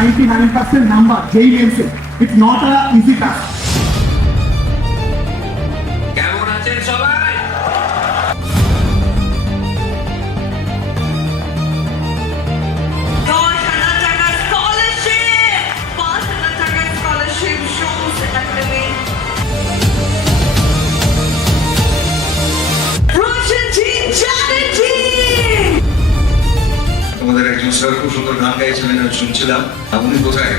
99% number যেই মেনছে it's not a easy task. কেমন আছেন সবাই? 10,000 টাকা স্কলারশিপ, 5,000 টাকা স্কলারশিপ শুজ একাডেমি, রোশনজি চ্যাটার্জি। তোমাদের একজন স্যার খুব সুন্দর গান গাইছিলেন, আমি শুনছিলাম। উনি কোথায়?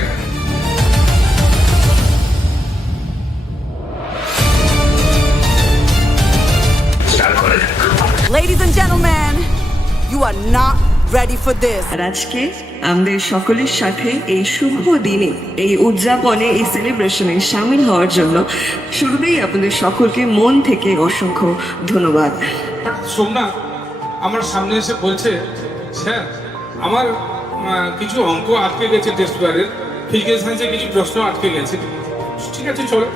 স্টার্ট করে যাক। Ladies and gentlemen, you are not ready for this. আর আজকে আমাদের সকলের সাথে এই শুভ দিনে এই উদযাপনে এই সেলিব্রেশনে সামিল হওয়ার জন্য শুরুতেই আপনাদের সকলকে মন থেকে অসংখ্য ধন্যবাদ। সোমনাথ আমার সামনে এসে বলছে, স্যার আমার কিছু অঙ্ক আটকে গেছে, টেস্ট পেপারের ফিজিক্যাল সায়েন্সে কিছু প্রশ্ন আটকে গেছে। ঠিক আছে চলো।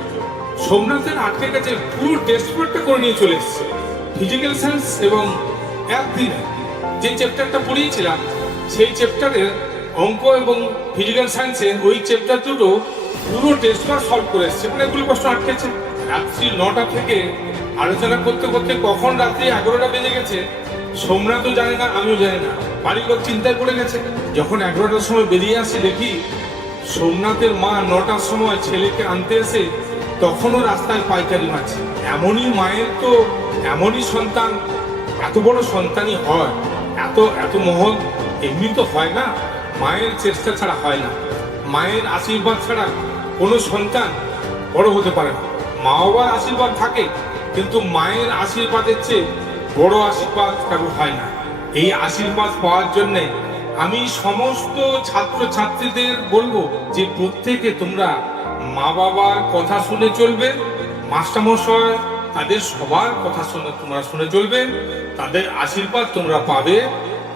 সোমনাথের আটকে গেছে পুরো টেস্ট পেপারটা করে নিয়ে চলে এসেছে। ফিজিক্যাল সায়েন্স এবং একদিনে যে চ্যাপ্টারটা পড়িয়েছিলাম সেই চ্যাপ্টারের অঙ্ক এবং ফিজিক্যাল সায়েন্সে ওই চ্যাপ্টার দুটো পুরো টেস্ট পেপার সলভ করে এসেছে। অনেকগুলো প্রশ্ন আটকেছে। রাত্রি 9টা থেকে আলোচনা করতে করতে কখন রাত্রি 11টা বেজে গেছে সোমনাথও জানে না, আমিও জানি না। বাড়ির লোক চিন্তায় পড়ে গেছে। যখন 11টার সময় বেরিয়ে আসি দেখি সোমনাথের মা 9টার সময় ছেলেকে আনতে এসে তখনও রাস্তায় পাইকারি মারছে। এমনই মায়ের তো এমনই সন্তান, এত বড় সন্তানই হয়, এত এত মহৎ এমনি তো হয় না। মায়ের চেষ্টা ছাড়া হয় না, মায়ের আশীর্বাদ ছাড়া কোনো সন্তান বড় হতে পারে না। মা বাবার আশীর্বাদ থাকে কিন্তু মায়ের আশীর্বাদের চেয়ে বড় আশীর্বাদ কারো হয় না। এই আশীর্বাদ পাওয়ার জন্যে আমি সমস্ত ছাত্রছাত্রীদের বলবো যে প্রত্যেকে তোমরা মা বাবার কথা শুনে চলবে, মাস্টারমশাই তাদের সবার কথা শুনে তোমরা শুনে চলবে, তাদের আশীর্বাদ তোমরা পাবে,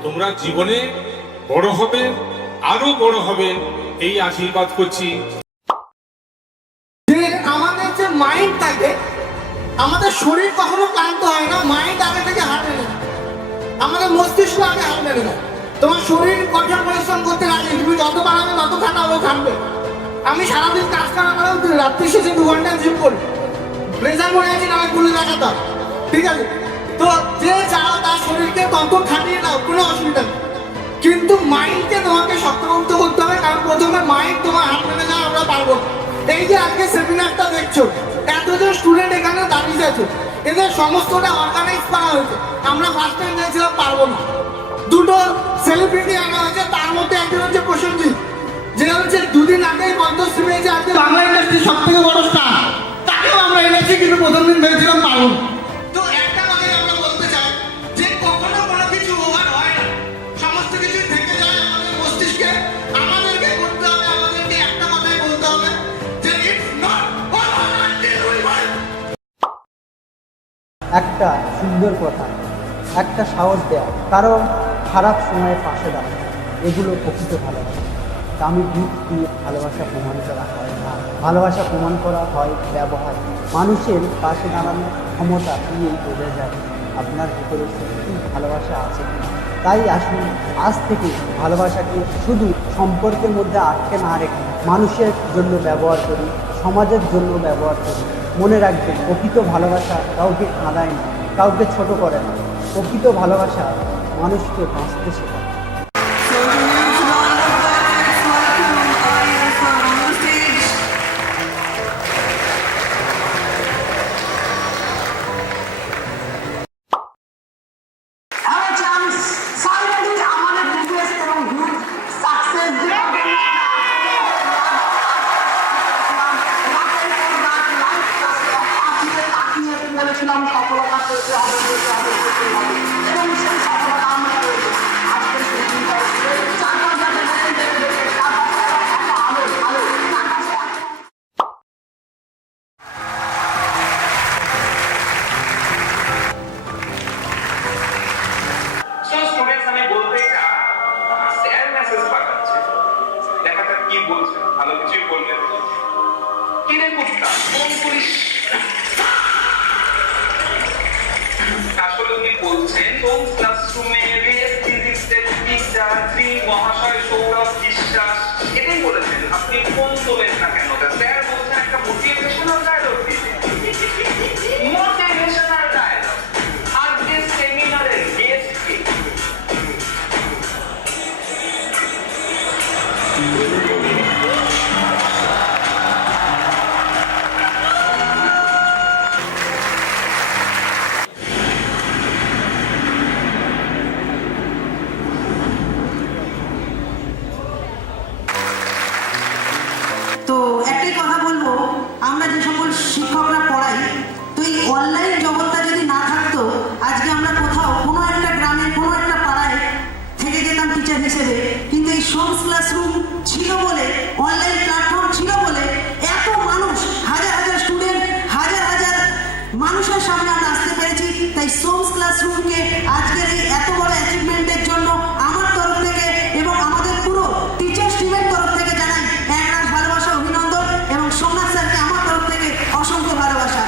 তোমরা জীবনে বড় হবে, আরো বড় হবে, এই আশীর্বাদ করছি। যে আমাদের যে মাইন্ড থাকে, আমাদের শরীর কখনো ক্লান্ত হয় না, মাইন্ড আগে থেকে হার মেনে নেয়। আমাদের মস্তিষ্ক আগে হার মেনে নেয়। তোমার শরীর কঠোর পরিশ্রম করতে রাজি, তুমি যত বাড়াবে তত খাটাবো, খাটবে। আমি সারাদিন কাজ করা করেও রাত্রি শেষে 2 ঘন্টা জিম করি। প্রেশার পড়ে আছে আমি ভুলে দেখাতাম, ঠিক আছে? তো যে চাও তার শরীরকে তত খাটিয়ে নাও, কোনো অসুবিধা নেই। কিন্তু মাইন্ডকে তোমাকে শক্তমুক্ত করতে হবে, কারণ প্রথমে মাইন্ড তোমার হাত মেনে যাও, আমরা পারবো না। এই যে আজকে সেমিনারটা দেখছো, এতজন স্টুডেন্ট এখানে দাঁড়িয়ে আছে, এদের সমস্তটা অর্গানাইজ করা হয়েছে। আমরা ফার্স্ট টাইম গেছিলাম, পারবো না। 2টো সেলিব্রিটি আনা হয়েছে, তার মধ্যে একজন হচ্ছে প্রসেনজিৎ, যে হচ্ছে 2 দিন আগেই পদ্মশ্রী পেয়েছে, আজকে বাংলা ইন্ডাস্ট্রির সব থেকে বড় স্টার। তাকেও আমরা এনেছি, কিন্তু প্রথম দিন ভেবেছিলাম পারবো না। তো একটা কথাই আমরা বলতে চাই যে কখনো কোনো কিছু ওভার হয় না, সমস্ত কিছু থেকে যায় আমাদের মস্তিষ্কে। আমাদেরকে করতে হবে, আমাদেরকে একটা কথাই বলতে হবে যে it's not over until we want. একটা সুন্দর কথা, একটা সাহস দেওয়া, কারণ খারাপ সময়ে পাশে দাঁড়ানো, এগুলো প্রকৃত ভালোবাসা। দামি দিক দিয়ে ভালোবাসা প্রমাণ করা হয় না, ভালোবাসা প্রমাণ করা হয় ব্যবহার। মানুষের পাশে দাঁড়ানোর ক্ষমতা দিয়েই বোঝা যায় আপনার ভিতরে সত্যি ভালোবাসা আছে কিনা। তাই আসুন আজ থেকে ভালোবাসাকে শুধু সম্পর্কের মধ্যে আটকে না রেখে মানুষের জন্য ব্যবহার করি, সমাজের জন্য ব্যবহার করি। মনে রাখবেন, প্রকৃত ভালোবাসা কাউকে কাঁদায় না, কাউকে ছোট করে না। প্রকৃত ভালোবাসা মানুষকে বাঁচতে শেখায়। সফলতা পেতে হবে এবং সেই সফলতা আমরা পেয়েছি। আজকে আমি বলতে চাই স্যার মেসেজ পাঠাচ্ছে, দেখা যাক কি বলছেন। ভালো কিছুই বলবেন। কি রে কুত্তা, ফোন করিস। আসলে উনি বলছেন কোন ক্লাসরুমে ফিজিক্সের টিচার শ্রী মহাশয় সৌরভ বিশ্বাস, এটাই আপনি ফোন তোলেন না কেন? স্যার বলছেন একটা মোটিভেশনাল ডায়লগ দিতে। Motivational dialogue. আজকে সেমিনারের গেস্ট কি? তো একটাই কথা বলবো, আমরা যে সকল শিক্ষকরা পড়াই, তো এই অনলাইন জগৎটা যদি না থাকতো, আজকে আমরা কোথাও কোনো একটা গ্রামে কোনো একটা পাড়ায় থেকে যেতাম টিচার হিসেবে। কিন্তু এই সোমস ক্লাসরুম ছিল বলে, অনলাইন প্ল্যাটফর্ম ছিল বলে এত মানুষ, হাজার হাজার স্টুডেন্ট, হাজার হাজার মানুষের সামনে আমরা আসতে পেরেছি। তাই সোমস ক্লাসরুমকে আজকের এই এত বড় অ্যাচিভমেন্টের জন্য আমার তরফ থেকে এবং আমাদের পুরো টিচার্স টিমের তরফ থেকে জানাই একরাশ ভালোবাসা, অভিনন্দন, এবং সোমনাথ স্যারকে আমার তরফ থেকে অসংখ্য ভালোবাসা।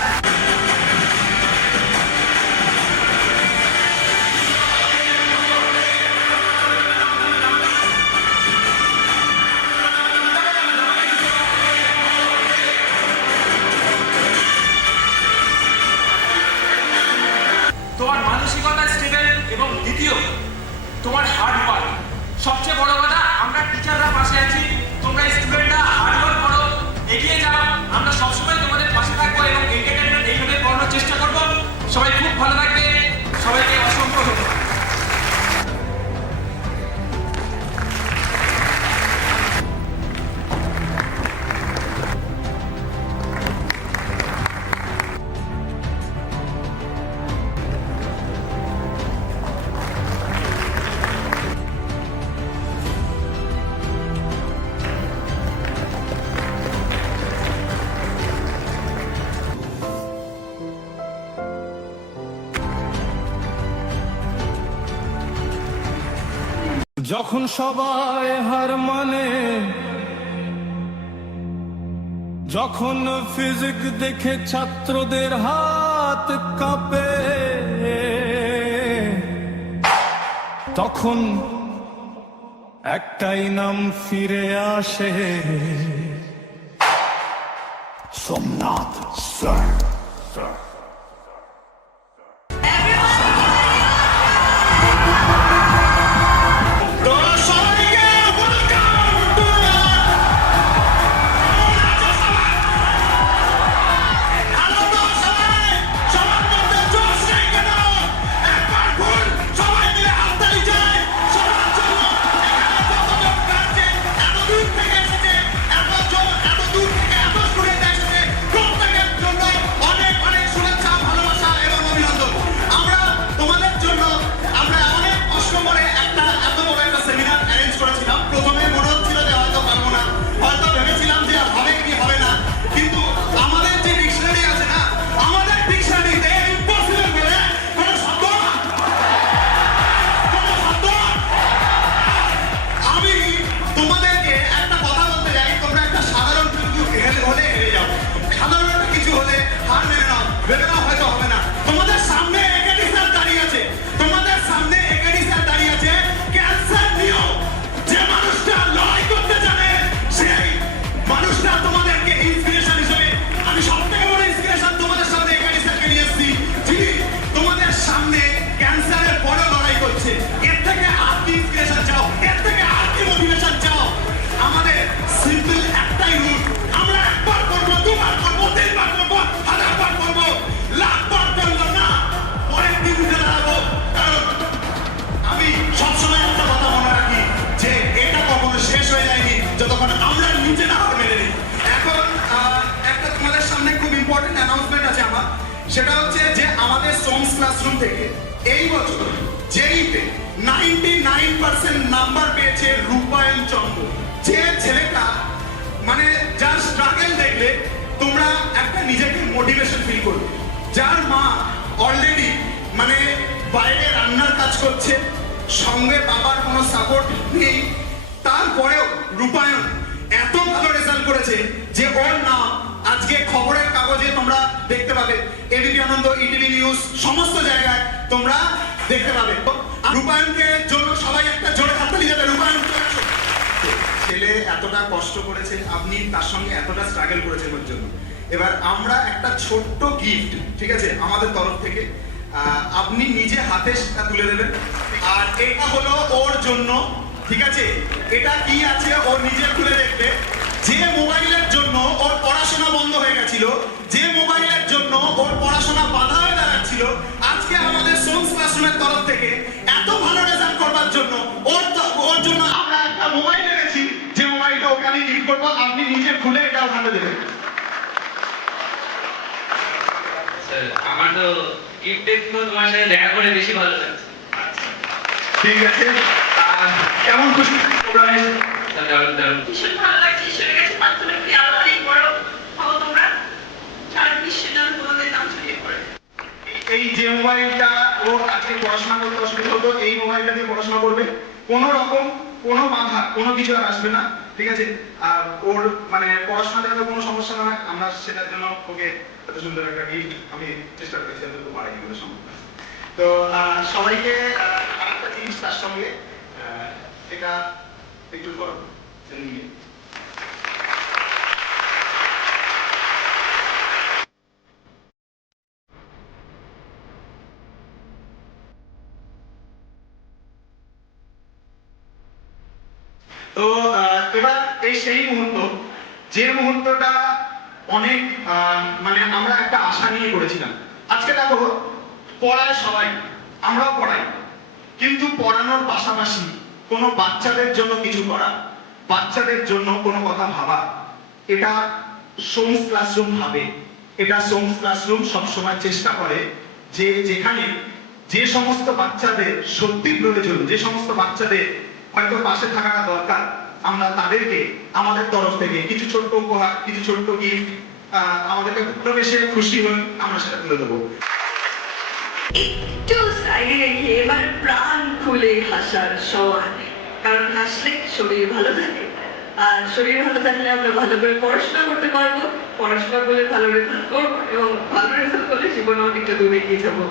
তোমার মানসিকতা স্টেবল এবং দ্বিতীয় তোমার হার্ড ওয়ার্ক। সবচেয়ে বড় কথা, আমরা টিচাররা পাশে আছি, তোমরা স্টুডেন্টরা হার্ড ওয়ার্ক করো, এগিয়ে যাও। আমরা সবসময় তোমাদের পাশে থাকবো এবং এন্টারটেনমেন্ট এইভাবে করানোর চেষ্টা করবো। সবাই খুব ভালো থাকবে, সবাইকে অসংখ্য ধন্যবাদ। যখন সবাই হার মানে, যখন ফিজিক দেখে ছাত্রদের হাত কাঁপে, তখন একটাই নাম ফিরে আসে, সোমনাথ স্যার। সেটা হচ্ছে যে আমাদের সোমস ক্লাসরুম থেকে এই বছর জেইতে 99% নাম্বার পেয়েছে রূপায়ণ চন্দ্র। যে ছেলেটা মানে যার স্ট্রাগল দেখলে তোমরা একটা নিজেকে মোটিভেশন ফিল করবে, যার মা অলরেডি মানে বাইরে রান্নার কাজ করছে, সঙ্গে বাবার কোনো সাপোর্ট নেই, তারপরেও রূপায়ণ এত ভালো রেজাল্ট করেছে যে ওর নাম আজকে খবরের কাগজে তোমরা দেখতে পাবে, এবিপি আনন্দ, ইটিভি নিউজ, সমস্ত জায়গায় তোমরা দেখতে পাবে। রূপায়ণকে জন্য সবাই একটা জোরে হাততালি দেবে। রূপায়ণ ছেলে এতটা কষ্ট করেছে, আপনি তার সঙ্গে এতটা স্ট্রাগল করেছেন ওর জন্য। এবার আমরা একটা ছোট্ট গিফট, ঠিক আছে, আমাদের তরফ থেকে আপনি নিজে হাতে সেটা তুলে দেবেন। আর এটা হলো ওর জন্য, ঠিক আছে। এটা কি আছে ওর নিজে খুলে দেখবে। যে মোবাইলের জন্য ওর পড়াশোনা বন্ধ হয়ে গেছিল, যে মোবাইলের জন্য ওর পড়াশোনা বাধা হয়ে দাঁড়াচ্ছিল, আজকে আমাদের সোমস ক্লাসরুমের তরফ থেকে এত ভালো রেজাল্ট করবার জন্য ওর জন্য আমরা একটা মোবাইল এনেছি, যে মোবাইলটা ওকে আমি গিফট করবো। আপনি নিজে খুলে এটা ওখানে দেবেন। আমার তো গিফটের তোমার সাথে দেখা করে বেশি ভালো লাগছে। ঠিক আছে, কেমন খুশি প্রোগ্রামে? ভীষণ ভালো লাগছে। ঈশ্বরের কাছে প্রার্থনা করি আরো অনেক বড় হও তোমরা, সারা বিশ্বের জন্য তোমাদের নাম ছড়িয়ে পড়ে। এই যে মোবাইলটা ও আজকে পড়াশোনা করতে অসুবিধা হতো, এই মোবাইলটা দিয়ে পড়াশোনা করবে, কোনো রকম কোনো বাধা কোনো কিছু আর আসবে না, ঠিক আছে। আর ওর মানে পড়াশোনাতে যাতে কোনো সমস্যা না হয়, আমরা সেটার জন্য ওকে এত সুন্দর একটা গিফট আমি চেষ্টা করেছি যতটুকু পারি এগুলো সম্ভব। তো সবাইকে আরেকটা জিনিস তার সঙ্গে এটা একটু করো নিয়ে। তো এবার এই সেই মুহূর্ত, যে মুহূর্তটা অনেক মানে আমরা একটা আশা নিয়ে করেছিলাম। আজকে দেখো পড়ায় সবাই, আমরাও পড়াই, কিন্তু পড়ানোর পাশাপাশি কোনো বাচ্চাদের জন্য কিছু করা, বাচ্চাদের জন্য কোনো কথা ভাবা, এটা সোমস ক্লাসরুম ভাবে। এটা সোমস ক্লাসরুম সবসময় চেষ্টা করে যে যেখানে যে সমস্ত বাচ্চাদের সত্যি প্রয়োজন, যে সমস্ত বাচ্চাদের হয়তো পাশে থাকাটা দরকার, আমরা তাদেরকে আমাদের তরফ থেকে কিছু ছোট্ট উপহার, কিছু ছোট্ট গিফট আমাদেরকে ভালোবেসে খুশি হয়ে আমরা সেটা তুলে দেবো। একটু সাইডে রেখে এবার প্রাণ খুলে হাসার সময়, কারণ হাসলে শরীর ভালো থাকে, আর শরীর ভালো থাকলে আমরা ভালো করে পড়াশোনা করতে পারবো, পড়াশোনা করলে ভালো রেজাল্ট করবো, এবং ভালো রেজাল্ট করলে জীবনে অনেকটা দূরে এগিয়ে যাবো।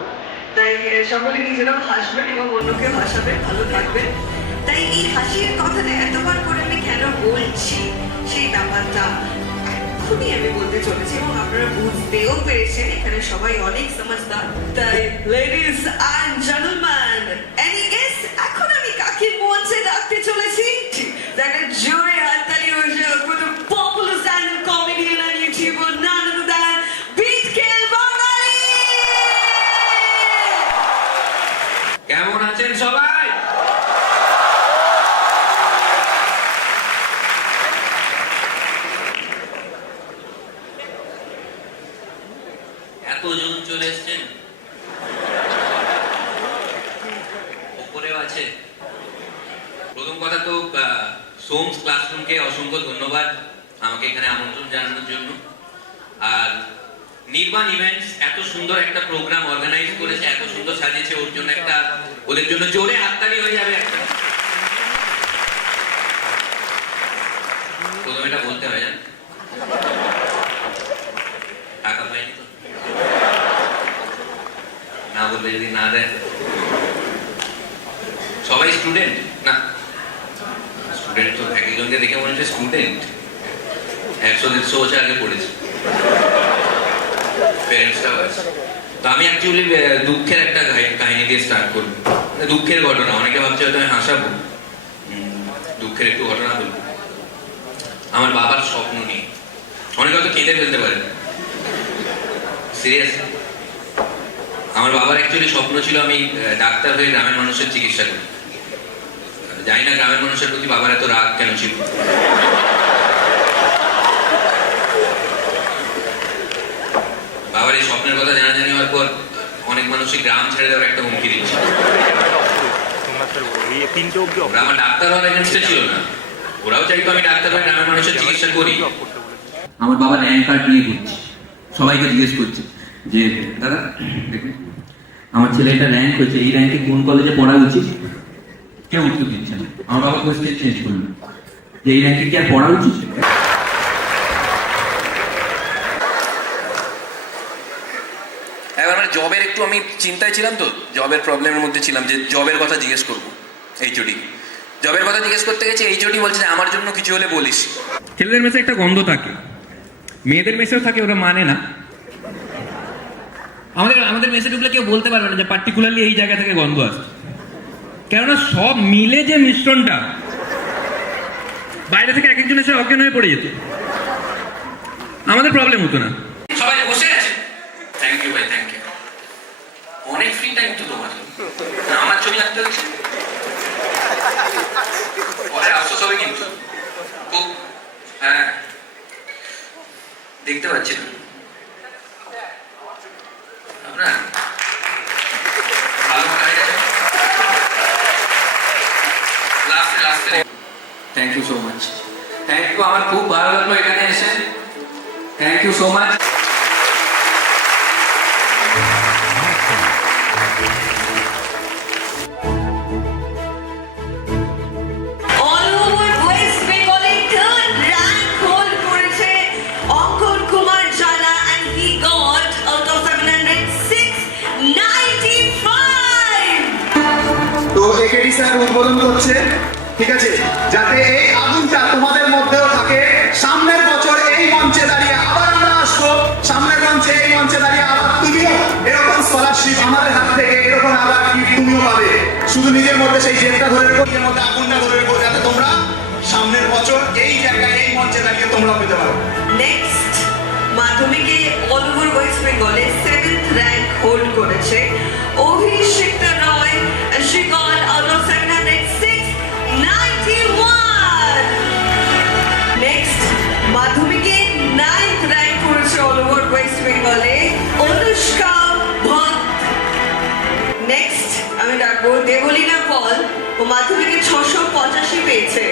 তাই সকলে নিজেরাও হাসবেন এবং অন্যকেও হাসাবেন, ভালো থাকবেন। তাই এই হাসির কথাটা এতবার করে আমি কেন বলছি সেই ব্যাপারটা এখনই আমি বলতে চলেছি, এবং আপনারা বুঝতেও পেরেছেন এখানে সবাই অনেক সমঝদার। তাই ladies and gentleman, any guess এখন আমি কাকে মঞ্চে ডাকতে চলেছি? একটা জোরে হাততালি হয়ে যাক for the popular stand-up comedian and YouTuber, none other than বিটকেল বাঙালি। কেমন আছেন সবাই? এতজন চলে এসছেন, ওপরেও আছে। প্রথম কথা তো সোমস ক্লাসরুমকে অসংখ্য ধন্যবাদ আমাকে এখানে আমন্ত্রণ জানানোর জন্য। আর নির্বাণ ইভেন্টস এত সুন্দর একটা প্রোগ্রাম অর্গানাইজ করেছে, এত সুন্দর সাজিয়েছে, ওর জন্য একটা, ওদের জন্য জোরে হাততালি হয়ে যাবে একটা। প্রথমে এটা বলতে হয়, জান টাকা পাইনি তো, না বললে যদি না দেয়। সবাই স্টুডেন্ট না? স্টুডেন্ট তো এক একজনকে দেখে মনে হচ্ছে স্টুডেন্ট 100-150 বছর আগে পড়েছে, প্যারেন্টসটাও আছে। তো আমি অ্যাকচুয়ালি দুঃখের একটা কাহিনী দিয়ে স্টার্ট করবো, দুঃখের ঘটনা। অনেকে ভাবছে হয়তো আমি হাসাবো, দুঃখের একটু ঘটনা বলবো। আমার বাবার স্বপ্ন নিয়ে অনেকে হয়তো কেঁদে ফেলতে পারে, সিরিয়াস। আমার বাবার অ্যাকচুয়ালি স্বপ্ন ছিল আমি ডাক্তার হয়ে গ্রামের মানুষের চিকিৎসা করি। জানি না গ্রামের মানুষের প্রতি বাবার এত রাগ কেন ছিল। বাবার এই স্বপ্নের কথা জানাজানি হওয়ার পর অনেক মানুষই গ্রাম ছেড়ে দেওয়ার একটা হুমকি দিচ্ছে। আমার ডাক্তার হওয়ার এগেন্স্টে ছিল না, ওরাও চাইতো আমি ডাক্তার হয়ে গ্রামের মানুষের চিকিৎসা করি। আমার বাবা র্যাঙ্ক কার্ড নিয়ে ঘুরছে, সবাইকে জিজ্ঞেস করছে যে দাদা দেখুন আমার ছেলে একটা র্যাঙ্ক হয়েছে, এই র্যাঙ্কে কোন কলেজে পড়া উচিত? কেউ উত্তর দিচ্ছে না। আমার বাবা কোয়েশ্চেন চেঞ্জ করলো যে এই র্যাঙ্কে কি আর পড়া উচিত? এবার মানে জবের একটু আমি চিন্তায় ছিলাম, তো জবের প্রবলেমের মধ্যে ছিলাম যে জবের কথা জিজ্ঞেস করবো এইচওডি। জবের কথা জিজ্ঞেস করতে গেছি, এইচওডি বলছে যে আমার জন্য কিছু হলে বলিস। ছেলেদের মেসে একটা গন্ধ থাকে, মেয়েদের মেসেও থাকে, ওরা মানে না। আমাদের মেসে ঢুকলে কেউ বলতে পারবে না যে পার্টিকুলারলি এই জায়গা থেকে গন্ধ আসে, কেননা সব মিলে যে মিশ্রণটা, বাইরে থেকে এক একজন এসে অজ্ঞান হয়ে পড়ে যেত, আমাদের প্রবলেম হতো না। সবাই বসে আছে, থ্যাংক ইউ ভাই, থ্যাংক ইউ। অনেক ফ্রি টাইম তো তোমার, আমার ছবি আঁকতে হচ্ছে, পরে আফসোস হবে কিন্তু খুব। হ্যাঁ, দেখতে পাচ্ছি না আপনার ভালো লাস্টে। Thank you so much, thank you. আমার খুব ভালো লাগলো এখানে এসে, thank you so much. All over West Bengal, third rank hold করেছে অঙ্কন কুমার জানা, and he got out of 700 695. তো একেডি স্যার উদ্বোধন করছে, ঠিক আছে, যাতে এই আগুনটা তোমাদের মধ্যেও থাকে। সামনের বছর এই মঞ্চে দাঁড়িয়ে আবার আমরা আসবো, সামনের মঞ্চে এই মঞ্চে দাঁড়িয়ে আবার তুমিও এরকম স্কলারশিপ আমাদের হাত থেকে এরকম আবার তুমিও পাবে। শুধু নিজের মধ্যে সেই জেদটা ধরে রেখো, নিজের মধ্যে আগুনটা ধরে রেখো, যাতে তোমরা সামনের বছর এই জায়গায় এই মঞ্চে দাঁড়িয়ে তোমরা পেতে পারো। নেক্সট মাধ্যমিকে অল ওভার ওয়েস্ট বেঙ্গলে 7th র্যাঙ্ক হোল্ড করেছে অভিষিক্তা রয়, and she got out of 700 691. Next মাধ্যমিকে 9th র্যাঙ্ক করেছে অল ওভার ওয়েস্ট বেঙ্গলে অনুষ্কা ভট্ট। নেক্সট আমি ডাকবো দেবলীনা পল, ও মাধ্যমিকে 685 পেয়েছে।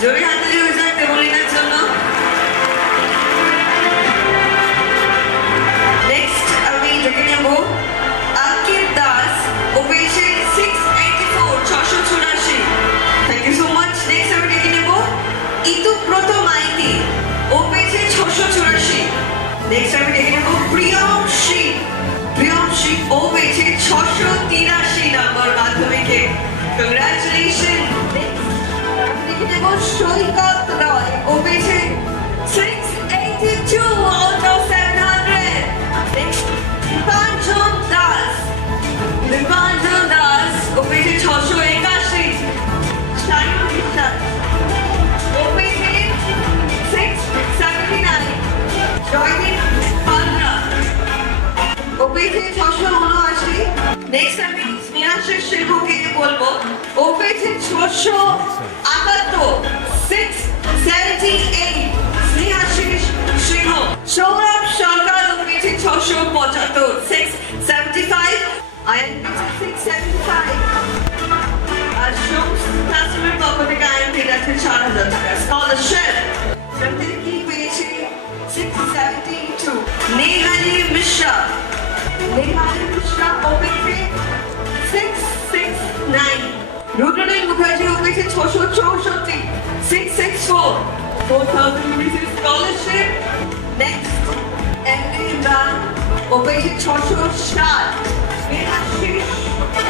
জোরে হাতালি হয়ে যাক দেবলীনার জন্য। নেক্সট আমি ডেকে নেব আঙ্কিত দাস, ও পেয়েছে 684 684। Thank you so much. Next আমি ডেকে নেব ইতুব্রত মাইতি, ও পেয়েছে 684। নেক্সট আমি ডেকে নেব প্রিয়মশ্রী, ও পেয়েছে 683 নম্বর মাধ্যমিকে। কংগ্রাচুলেশন। ডেকে নেব সৈকত রয়, ও পেয়েছে 682 out of 700. Next, Dipanjan Das, ও পেয়েছে 681। শায়ন বিশ্বাস, ও পেয়েছে 679। জয়দীপ পান্ডা, ও পেয়েছে 679। নেক্সট আমি স্নেহাশিস সিংহকে বলবো, ও পেয়েছে 678 678। স্নেহাশিস সিংহ। সৌরভ সরকার, ও পেয়েছে 675 675। আয়ন পেয়েছে 675। আর সোমস ক্লাসরুমের পক্ষ থেকে আয়ন পেয়ে যাচ্ছে 4000 টাকা স্কলারশিপ। কি পেয়েছে 672। নেহালি মিশ্রা, ও পেয়েছে 669। রুদ্রনীল মুখার্জি, ও পেয়েছে 664 664। 4000 rupees scholarship. Next, MD Imran, ও পেয়েছে 660। মেহাশিস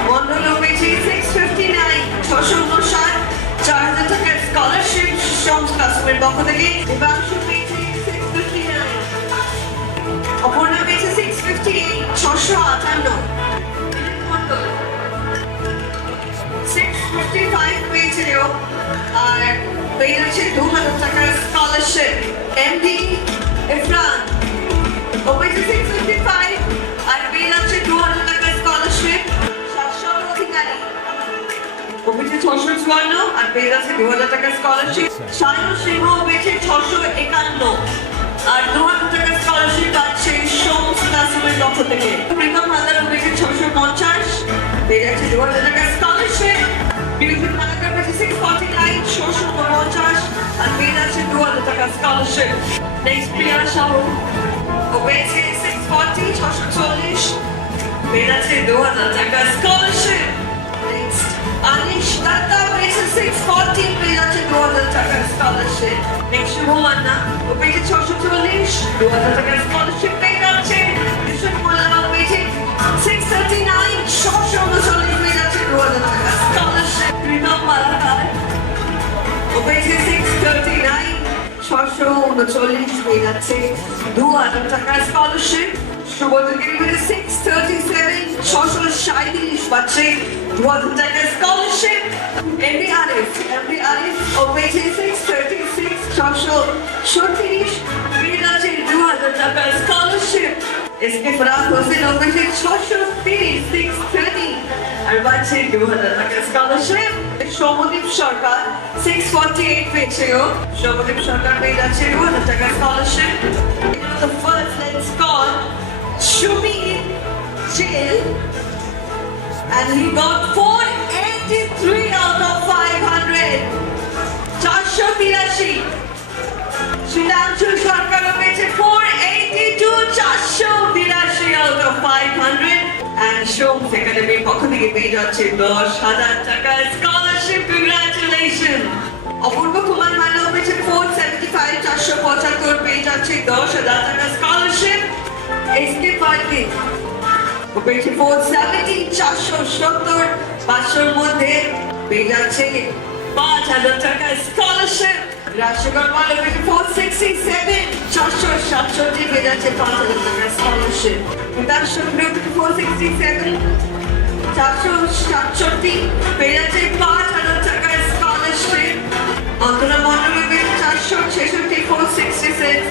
মন্ডল, ও পেয়েছে 659 659। 4000 টাকার স্কলারশিপ সোমস ক্লাসরুমের পক্ষ থেকে। দেবাংশু পেয়েছে 659। অপর্ণা পেয়েছে 658 658। মন্ডল 655 পেয়েছে ও, আর পেয়ে যাচ্ছে 2000 টাকার স্কলারশিপ। এমডি ইরফান, ও পেয়েছে 655 আর পেয়ে যাচ্ছে 2000 টাকার স্কলারশিপ। শাশ্বত অধিকারী, ও পেয়েছে 654 আর পেয়ে যাচ্ছে 2000 টাকার স্কলারশিপ। সায়ন সিংহ, ও পেয়েছে 651 আর 2000 টাকার স্কলারশিপ পাচ্ছে সোমস ক্লাসরুমের পক্ষ থেকে। প্রীতম হালদার, ও পেয়েছে 650, পেয়ে যাচ্ছে 2000 টাকার স্কলারশিপ। বিরুদ্ধে হালদার পেয়েছে 649 650 আর পেয়ে যাচ্ছে 2000 টাকার স্কলারশিপ। নেক্সট প্রিয়া সাহু, ও পেয়েছে 640 640, পেয়ে যাচ্ছে 2000 টাকার স্কলারশিপ। নেক্সট আনিশ দত্তা, পেয়েছে 640, পেয়ে যাচ্ছে 2000 টাকার স্কলারশিপ। নেক্সট শুভ মান্না, ও পেয়েছে 640, 2000 টাকার স্কলারশিপ পেয়ে যাচ্ছে। ঋষভ মোল্লা, ও পেয়েছে 639 639, পেয়ে যাচ্ছে 2000 টাকার স্কলারশিপ। প্রীতম মালাকার ও পেয়েছে 639 639 পেয়ে যাচ্ছে 2000 টাকার স্কলারশিপ। শুভদুর্গের মধ্যে 637 637 পাচ্ছে 2000 টাকার স্কলারশিপ। এমডি আরিফ ও পেয়েছে 636 637 পেয়ে যাচ্ছে 2000 টাকার স্কলারশিপ। এসকে ফরাদ হোসেন ও পেয়েছে 630 630 আর পাচ্ছে 2000 টাকার স্কলারশিপ। সৌমদীপ সরকার 648 পেয়েছে ও। সৌমদীপ সরকার পেয়ে যাচ্ছে 2000 টাকার scholarship. The first let's call Shumir Jail and he got 483 out of 500. 483 Shridanshu Sarkar পেয়েছে 482 482 out of 500 and Shom Academy পক্ষ থেকে পেয়ে যাচ্ছে 10,000 টাকার স্কলারশিপ। কংগ্রাচুলেশন। অপূর্ব কুমার মানব পেয়েছে 475 475 পেয়ে যাচ্ছে 10,000 টাকার স্কলারশিপ। এসকে পারভিন ও পেয়েছে 470 470 500 মধ্যে পেয়ে যাচ্ছে 5,000 টাকার স্কলারশিপ। রাজশেখর মাল পেয়েছে 467 467 পেয়ে যাচ্ছে 5,000 টাকার স্কলারশিপ। দর্শক গ্রুপ 467 467 পেয়ে যাচ্ছে 5,000 টাকার স্কলারশিপ। অন্তরা মন্ডলী পেয়েছে 466 466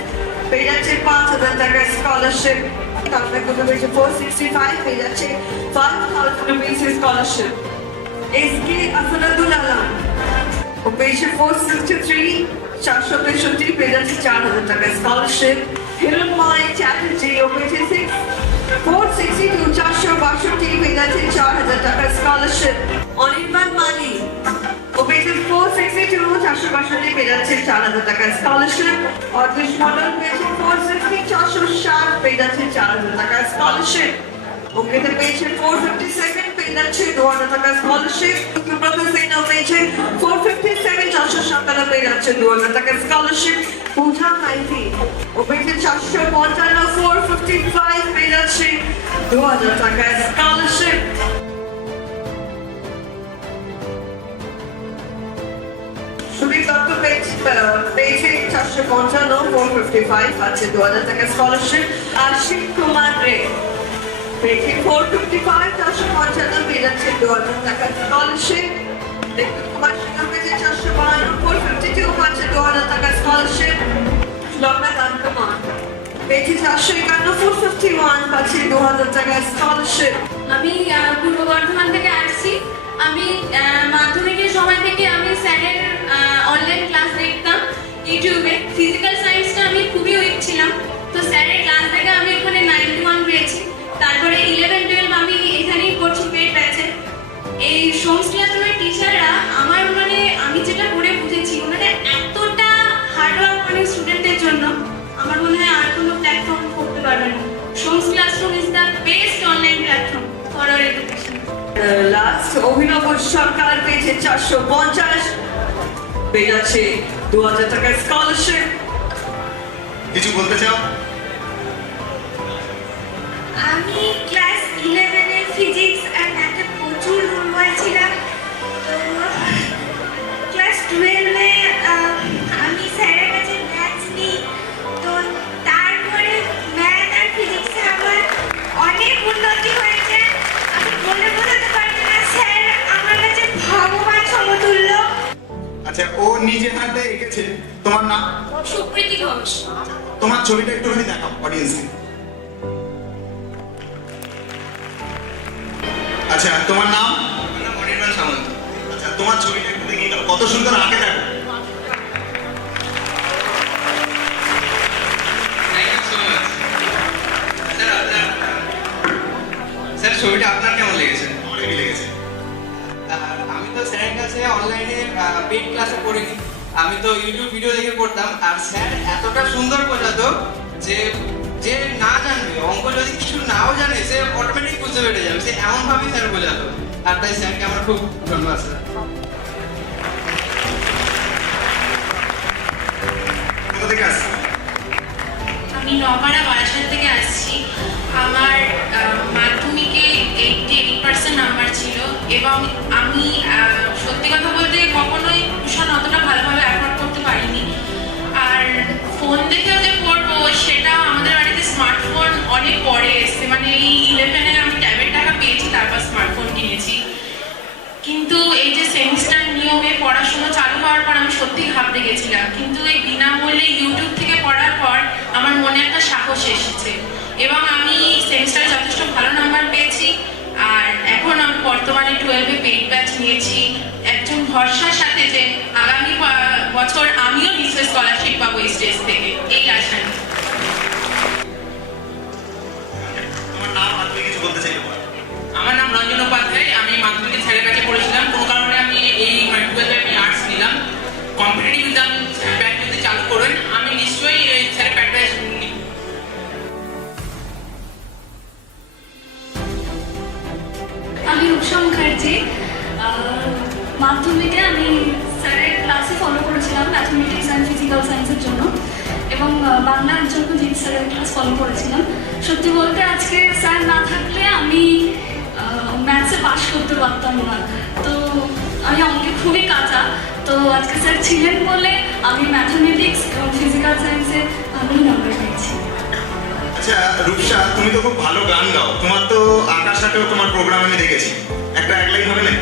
পেয়ে যাচ্ছে 5,000 টাকার স্কলারশিপ। তারপরে কত পেয়েছে 465 পেয়ে যাচ্ছে 5,000 rupees scholarship. SK Asadul Alam ও পেয়েছে 463 463 পেয়ে যাচ্ছে 4,000 টাকার স্কলারশিপ। হিরণময় চ্যাটার্জি ও পেয়েছে 462 462 পেয়ে যাচ্ছে 4,000 টাকার স্কলারশিপ। অনির্বাণ মালি ও পেয়েছে 462 462 পেয়ে যাচ্ছে 4,000 টাকার স্কলারশিপ। অদৃশ মন্ডল পেয়েছে 460 460 পেয়ে যাচ্ছে 4,000 টাকার স্কলারশিপ। অঙ্কিতা পেয়েছে 457 পেয়ে যাচ্ছে 2,000 টাকার স্কলারশিপ। সুব্রত সেন পেয়েছে 457 457 পেয়ে যাচ্ছে 2,000 টাকার স্কলারশিপ। পূজা মাইতি ও পেয়েছে 455 455 পেয়ে যাচ্ছে 2,000 টাকার স্কলারশিপ। সুদীপ দত্ত পেয়েছে 455 455 পাচ্ছে 2,000 টাকার স্কলারশিপ। আশিক কুমার রে পেয়েছে 455 455 পেয়ে যাচ্ছে 2,000 টাকার স্কলারশিপ। দেবদূত কুমার সিংহ পেয়েছে 452 452 পাচ্ছে 2,000 টাকার স্কলারশিপ। লগ্না কান্তমান পেয়েছে 451 451 পাচ্ছে 2,000 টাকার স্কলারশিপ। আমি পূর্ব বর্ধমান থেকে আসছি। আমি মাধ্যমিকের সময় থেকে আমি স্যারের অনলাইন ক্লাস দেখতাম ইউটিউবে। ফিজিক্যাল সায়েন্সটা আমি খুবই উইক ছিলাম, তো স্যারের ক্লাস দেখে আমি ওখানে 91 পেয়েছি। তারপরে 11 12 আমি এখানেই পড়ছি পেড ব্যাচে। এই সোমস ক্লাসরুমের টিচাররা আমার আমি যেটা করে বুঝেছি ওনারা এতটা হার্ডওয়ার্ক করে স্টুডেন্টদের জন্য, আমার মনে হয় আর কোনো প্ল্যাটফর্ম করতে পারবে না। Som's classroom is the best online platform for our education. Last Abhinav Sarkar পেয়েছে 450 পেয়ে যাচ্ছে 2,000 টাকার স্কলারশিপ। কিছু বলতে চাও? আমি ক্লাস 11 এর ফিজিক্স আর ম্যাথে প্রচুর দুর্বল ছিলাম। তো ক্লাস 12 এ আমি স্যারের কাছে ম্যাথস নিই, তো তারপরে ম্যাথ আর ফিজিক্সে আমার অনেক উন্নতি হয়েছে। আমি বলে বোঝাতে পারবো না, স্যার আমার কাছে ভগবান সমতুল্য। আচ্ছা, ও নিজে হাতে এঁকেছে। তোমার নাম? সুপ্রীতি ঘোষ। তোমার ছবিটা একটুখানি দেখাও অডিয়েন্সকে। আচ্ছা, তোমার নাম? অনির্বাণ সামন্ত। আচ্ছা, তোমার ছবিটা একটু দেখিয়ে দাও। কত সুন্দর আঁকে দেখো। স্যার ছবিটা আপনার কেমন লেগেছে? অনেক লেগেছে। আমি তো স্যারের কাছে অনলাইনে পেড ক্লাসে পড়িনি, আমি তো ইউটিউব ভিডিও দেখে পড়তাম। আর স্যার এতটা সুন্দর বোঝাতো যে যে না জানবে, অঙ্ক যদি কিছু নাও জানে সে অটোমেটিক বুঝতে পেরে যাবে, সে এমনভাবেই স্যার বোঝাতো। আর তাই স্যারকে আমার খুব ধন্যবাদ স্যার। কোথা থেকে আসছে? আমি নপাড়া বারাসাত থেকে আসছি। আমার মাধ্যমিকে 88% নাম্বার ছিল এবং আমি সত্যি কথা বলতে কিন্তু এই যে সেমিস্টার নিয়মে পড়াশোনা চালু হওয়ার পর আমি সত্যিই ঘাবড়ে গেছিলাম, কিন্তু এই বিনামূল্যে ইউটিউব থেকে পড়ার পর আমার মনে একটা সাহস এসেছে এবং আমি সেমিস্টারে যথেষ্ট ভালো নাম্বার পেয়েছি। আর এখন আমি বর্তমানে 12-এ পেইড ব্যাচ নিয়েছি একজন ভরসার সাথে যে আগামী বছর আমিও নিশ্চয় স্কলারশিপ পাবো এই স্টেজ থেকে, এই আশা নিয়ে। তোমার নাম আর তুমি কিছু বলতে চাইলে বলো। আমার নাম রঞ্জন উপাধ্যায়, আমি মাধ্যমিকে স্যারের কাছে পড়েছিলাম। কোনো কারণে আমি এই 12-এ আমি আর্টস নিলাম। কম্পিটিটিভ এক্সাম ব্যাচ যদি চালু করেন আমি নিশ্চয়ই এই স্যারের প্যাটার্ন নিই। আমি রূপসা মুখার্জি, মাধ্যমিকে আমি স্যারের ক্লাসে ফলো করেছিলাম ম্যাথমেটিক্স অ্যান্ড ফিজিক্যাল সায়েন্সের জন্য এবং বাংলার জন্য জিৎ স্যারের ক্লাস ফলো করেছিলাম। সত্যি বলতে আজকে স্যার না থাকলে আমি ম্যাথসে পাস করতে পারতাম না, তো আমি অঙ্কে খুবই কাঁচা। তো আজকে স্যার ছিলেন বলে আমি ম্যাথমেটিক্স এবং ফিজিক্যাল সায়েন্সে ভালোই নাম্বার পেয়েছি। আচ্ছা রূপসা, তুমি তো খুব ভালো গান গাও, তোমার তো আকাশ সাথেও তোমার প্রোগ্রাম আমি দেখেছি, একটা এক লাইন হবে না?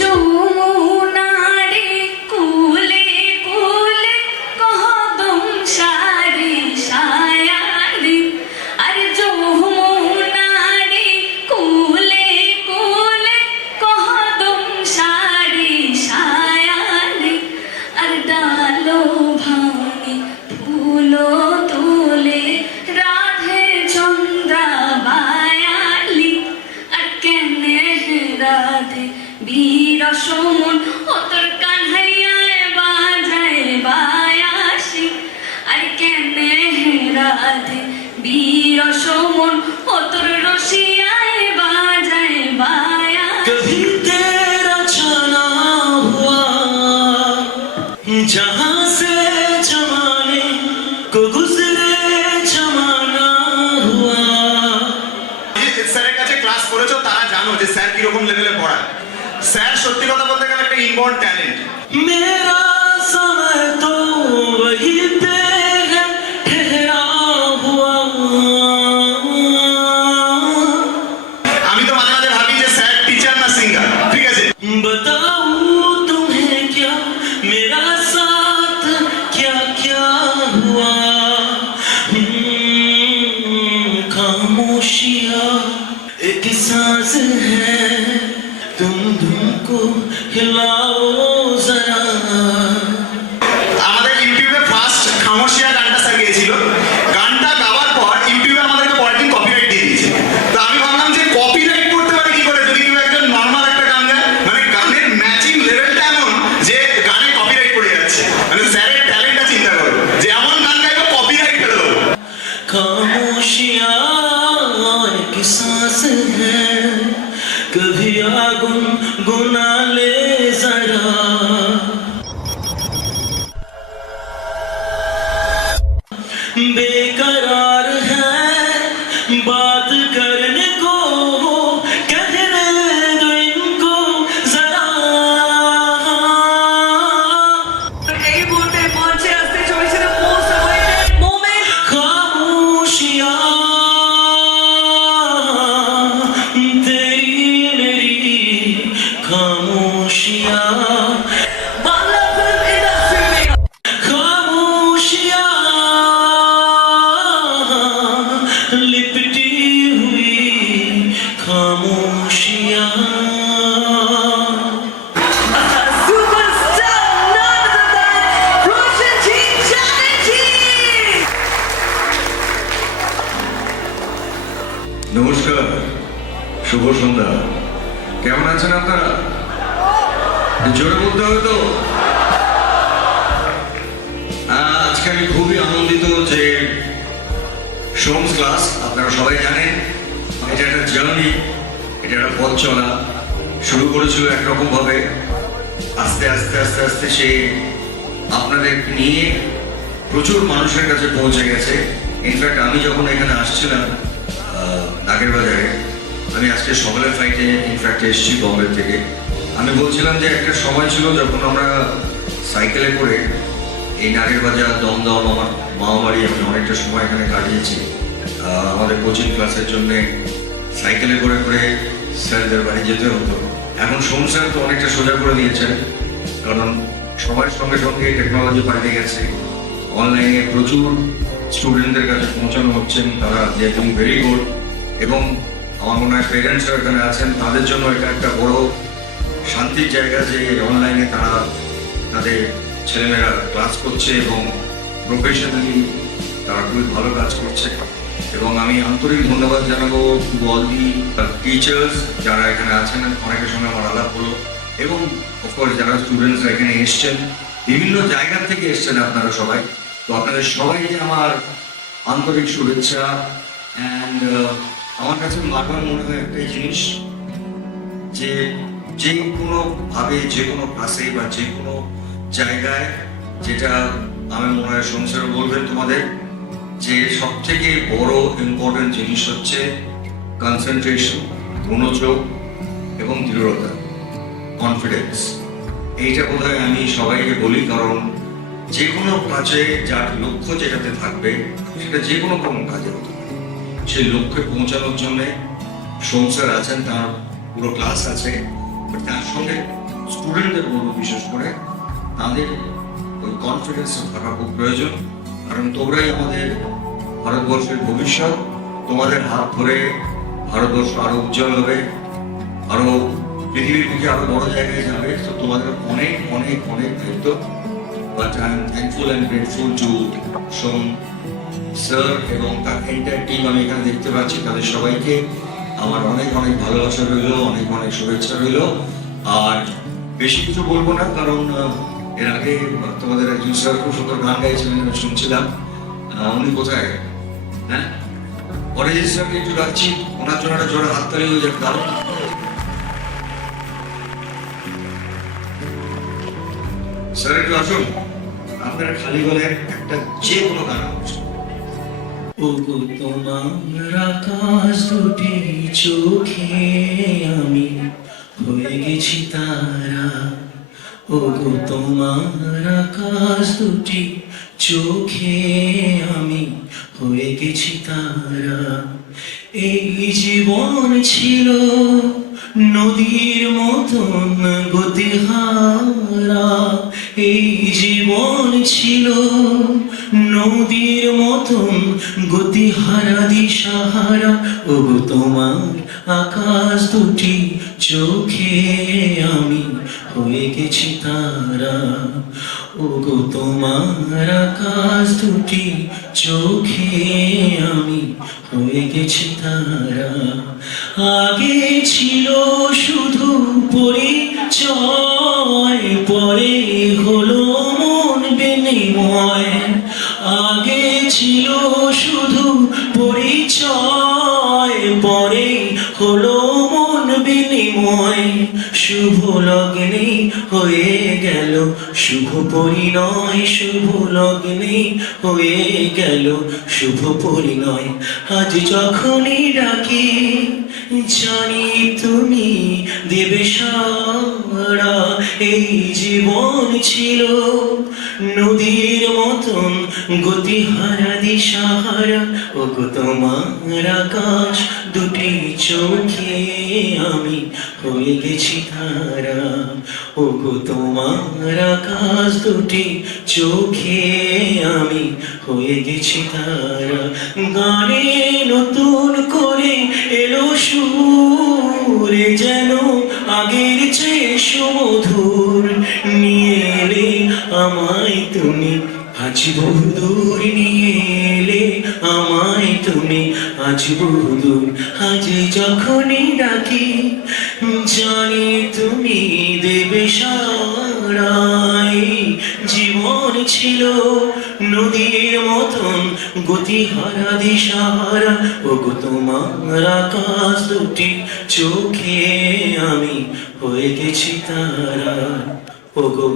যমুনারে কুলে কুলে কদম সারি সায়ারি, আর যমুনারে কুলে কুলে কদম সারি সায়ারি, আর ডালো ভাঙে ফুলো তোলে রাধে চন্দ্রা বায়ালি, আর কেনে রাধে বীর সমন ও তোর কানহাইয়ায় বাজায় বায়াসি, আর কেনে রাধে বীর সমন ও তোর রসিয়ায় বাজায় বায়াসি। कभी तेरा जाना हुआ जहां से जमाने को गुजरे जमाना हुआ। স্যারের কাছে ক্লাস করেছো তারা জানো যে স্যার কিরকম লেভেলে পড়ায়। স্যার সত্যি কথা বলতে গেলে একটা ইনবর্ন ট্যালেন্ট। मेरा समय तो वही पे है ठहरा हुआ। আমি তো মাঝে মাঝে ভাবি যে স্যার টিচার না সিঙ্গার, ঠিক আছে? बताऊं तुम्हें क्या मेरा साथ क्या क्या हुआ। खामोशियां एक सांस है, तुम धुन को हिलाओ जरा। আমাদের ইউটিউবে ফার্স্ট খামোশিয়া গানটা স্যার গেয়েছিল। গানটা গাওয়ার পর ইউটিউবে আমাদেরকে পরের দিন কপিরাইট দিয়ে দিয়েছে। তো আমি ভাবলাম যে কপিরাইট করতে পারে কি করে যদি কেউ একজন নর্মাল একটা গান গায়, মানে গানের ম্যাচিং লেভেলটা এমন যে গানে কপিরাইট পড়ে যাচ্ছে। মানে স্যারের ট্যালেন্টটা চিন্তা করো যে এমন গান গাইবো কপিরাইট ফেলে দেবো। खामोशियां एक सांस है, कभी आगुन गुना ले जरा। बेकरार है बात करने को, कहने दो इनको जरा। এই মুহূর্তে মঞ্চে আসতে চলেছে the most awaited moment. खामोशियां तेरी मेरी खामोशियां। বাংলা ফিল্ম ইন্ডাস্ট্রি खामोशियां लिपटी हुई खामोशियां। Superstar none other than Roshanjit Chatterjee. নমস্কার, শুভ সন্ধ্যা। কেমন আছেন আপনারা? জোরে বলতে হবে তো। আজকে আমি খুবই আনন্দিত যে সোমস ক্লাস, আপনারা সবাই জানেন এটা একটা জার্নি, এটা একটা পথ চলা। শুরু করেছিল একরকম ভাবে, আস্তে আস্তে আস্তে আস্তে সে আপনাদের নিয়ে প্রচুর মানুষের কাছে পৌঁছে গেছে। ইনফ্যাক্ট আমি যখন এখানে আসছিলাম নাগের বাজারে, আমি আজকে সকালের ফ্লাইটে ইনফ্যাক্ট এসেছি বম্বে থেকে। আমি বলছিলাম যে একটা সময় ছিল যখন আমরা সাইকেলে করে এই নাগের বাজার, দমদম, আমার মামাবাড়ি, আমি অনেকটা সময় এখানে কাটিয়েছি আমাদের কোচিং ক্লাসের জন্যে। সাইকেলে করে করে স্যারদের বাড়ি যেতে হতো। এখন সোম স্যার তো অনেকটা সোজা করে দিয়েছেন, কারণ সময়ের সঙ্গে সঙ্গে টেকনোলজি পাল্টে গেছে। অনলাইনে প্রচুর স্টুডেন্টদের কাছে পৌঁছানো হচ্ছেন, তারা দে ডুইং ভেরি গুড। এবং আমার মনে হয় পেরেন্টসরা এখানে আছেন, তাদের জন্য এটা একটা বড় শান্তির জায়গা যে অনলাইনে তারা তাদের ছেলেমেয়েরা ক্লাস করছে এবং প্রফেশনালি তারা খুবই ভালো কাজ করছে। এবং আমি আন্তরিক ধন্যবাদ জানাবো অল দি টিচার্স যারা এখানে আছেন, অনেকের সঙ্গে আমার আলাপ হলো। এবং অফকোর্স যারা স্টুডেন্টসরা এখানে এসছেন, বিভিন্ন জায়গা থেকে এসছেন আপনারা সবাই। তো আপনাদের সবাইকে আমার আন্তরিক শুভেচ্ছা। অ্যান্ড আমার কাছে বারবার মনে হয় একটাই জিনিস, যে যে কোনো ভাবে যে কোনো ক্লাসে বা যে কোনো জায়গায়, যেটা আমি মনে হয় সংসার বলবেন তোমাদের, যে সব থেকে বড় ইম্পর্টেন্ট জিনিস হচ্ছে কনসেন্ট্রেশন, মনোযোগ এবং দৃঢ়তা, কনফিডেন্স। এইটা বোধহয় আমি সবাইকে বলি, কারণ যে কোনো কাজে যার লক্ষ্য যেটাতে থাকবে, সেটা যে কোনো কাজে হতে পারে, সেই লক্ষ্যে পৌঁছানোর জন্য সংসার আছেন, তার পুরো ক্লাস আছে, বাট তার সঙ্গে স্টুডেন্টদের বলবো বিশেষ করে তাদের ওই কনফিডেন্স থাকা খুব প্রয়োজন। কারণ তোমরাই আমাদের ভারতবর্ষের ভবিষ্যৎ। তোমাদের হাত ধরে ভারতবর্ষ আরো উজ্জ্বল হবে, আরো পৃথিবীর বুকে আরো বড় জায়গায় যাবে। তো তোমাদের অনেক অনেক অনেক দায়িত্ব। But I am thankful and grateful to Som sir এবং তার এন্টায়ার টিম। আমি এখানে দেখতে পাচ্ছি তাদের সবাইকে আমার অনেক অনেক ভালোবাসা রইল, অনেক অনেক শুভেচ্ছা রইল। আর বেশি কিছু বলবো না, কারণ এর আগে তোমাদের একজন স্যার খুব সুন্দর গান গাইছিলেন, আমি শুনছিলাম। উনি কোথায়? হ্যাঁ, অরিজিৎ স্যারকে একটু রাখছি, ওনার জন্য একটা জোরে হাততালি হয়ে যাক। দারুণ। স্যার একটু আসুন, আপনারা খালি গলায় একটা যে কোনো গান করছেন। ওগো তোমার আকাশ দুটি চোখে আমি হয়ে গেছি তারা। ওগো তোমার আকাশ দুটি চোখে আমি হয়ে গেছি তারা। এই জীবন ছিল নদীর মতন গতিহারা। এই জীবন ছিল নদীর মতন গতিহারা দিশাহারা। ওগো তোমার আকাশ দুটি চোখে আমি হয়ে গেছি তারা। ওগো তোমার আকাশ দুটি চোখে আমি হয়ে গেছি তারা। আগে ছিল শুধু পরিচয়, পরে হলো মন বিনিময়। আগে ছিল শুধু পরিচয়, পরে হলো মন বিনিময়। শুভ লগ্নে হয়ে গেল শুভ পরিণয়। শুভ লগ্নে হয়ে গেল শুভ পরিণয়। আজ যখনই ডাকি জানি তুমি দেবে সাড়া। এই জীবন ছিল নদীর মতন গতিহারা দিশাহারা। ওগো তোমার আকাশ দুটি চোখে আমি হয়ে গেছি তারা। ওগো তোমার আকাশ দুটি চোখে আমি হয়ে গেছি তারা। গানে নতুন করে এলো সুরে, যেন আগের চেয়ে সুমধুর। নিয়ে এলে আমায় তুমি আজ বহুদূর। নিয়ে এলে আমায় তুমি আজ বহুদূর। আজ যখনই ডাকি জানি তুমি দেবে সাড়া। জীবন ছিল নদীর মতন গতিহারা দিশাহারা। ওগো তোমার আকাশ দুটি চোখে আমি হয়ে গেছি তারা। ওগো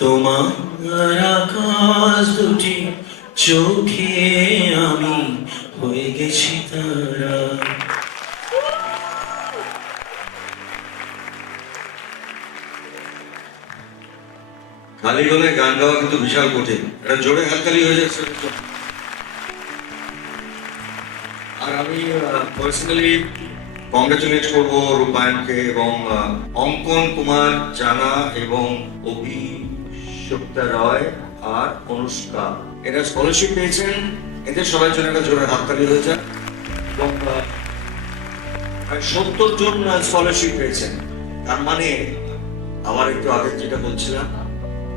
তোমার আকাশ দুটি চোখে আমি হয়ে গেছি তারা। খালি গলায় গান গাওয়া কিন্তু বিশাল কঠিন, এটা জোরে হাততালি হয়ে যাচ্ছে। আর আমি পার্সোনালি কংগ্রেচুলেট করবো রূপায়ণকে এবং অঙ্কন কুমার জানা এবং অভিষিক্তা রয় আর অনুষ্কা এরা স্কলারশিপ পেয়েছেন। এদের সবাই জন্য একটা জোরে হাততালি হয়েছে এবং 70 জন স্কলারশিপ পেয়েছেন। তার মানে আবার একটু আগে যেটা বলছিলাম,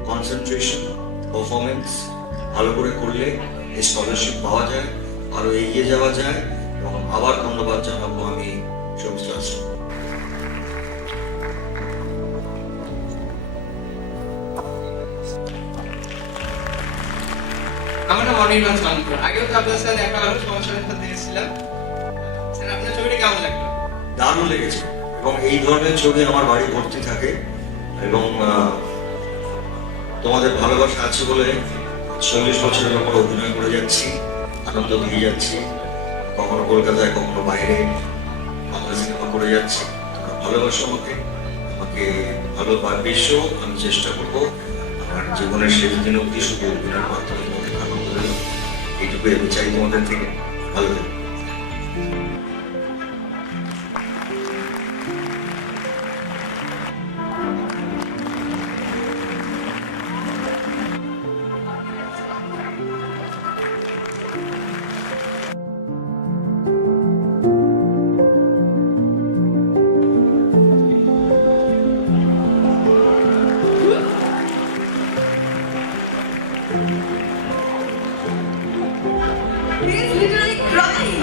কনসেন্ট্রেশন, পারফরমেন্স ভালো করে করলে এই স্কলারশিপ পাওয়া যায়, আরো এগিয়ে যাওয়া যায়। এবং আবার ধন্যবাদ জানাবো আমি সংস্থা। আমার নাম অনির্বাণ চন্দ্র। আগেও তো আপনার সাথে দেখা হলো, সমাজসেবার সাথে এসেছিলাম। স্যার আপনার ছবিটা কেমন লাগলো? দারুণ লেগেছে এবং এই ধরনের ছবি আমার বাড়ি ভর্তি থাকে এবং তোমাদের ভালোবাসা আছে বলে 40 বছরের ওপর অভিনয় করে যাচ্ছি, আনন্দ দিয়ে যাচ্ছি, কখনো কলকাতায় কখনো বাইরে বাংলা সিনেমা করে যাচ্ছি। তোমরা ভালোবাসো আমাকে, আমাকে ভালোবাসো। আমি চেষ্টা করবো আমার জীবনের শেষ দিন অব্দি শুধু অভিনয়ের মাধ্যমে তোমাদের আনন্দ দেবো। এইটুকু আমি চাই তোমাদের থেকে। ভালো থেকো। He's literally crying.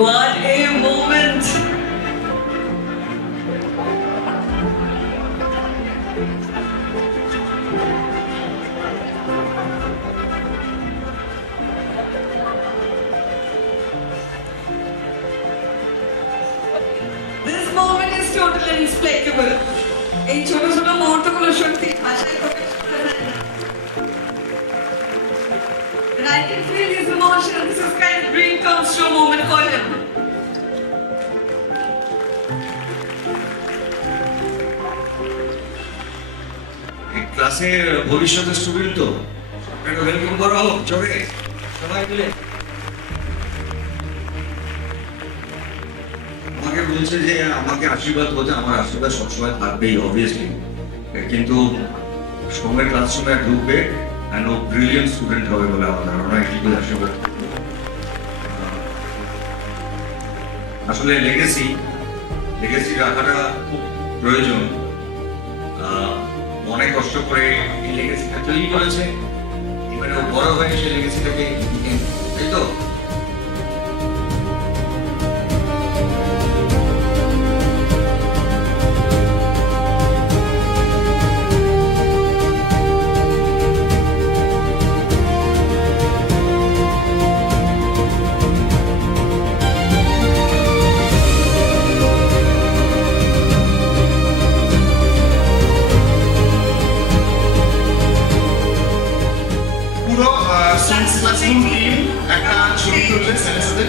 What a moment! This moment is totally inexplicable. এই ছোট ছোট মুহূর্তগুলো সত্যি ভাষায় প্রকাশ করা যায় না। And I can feel his emotion. This is kind of dream comes true moment for him. এই ক্লাসের ভবিষ্যতের স্টুডেন্ট তো একটা ওয়েলকাম করা হোক জোরে সবাই মিলে। আমাকে বলছে যে আমাকে আশীর্বাদ করতে, আমার আশীর্বাদ সবসময় থাকবেই অবভিয়াসলি, কিন্তু সৌমের ক্লাসরুমে ঢুকবে and ও ব্রিলিয়েন্ট স্টুডেন্ট হবে বলে আমার ধারণা। এইটুকুই আশীর্বাদ। আসলে লেগেসি রাখাটা খুব প্রয়োজন। অনেক কষ্ট করে এই লেগেসিটা তৈরি করেছে, এবারে ও বড় হয়ে সে লেগেসিটাকে, তাই তো? পুরো সংস্থা টিম একটা ছবি তুলবে স্যারের সাথে।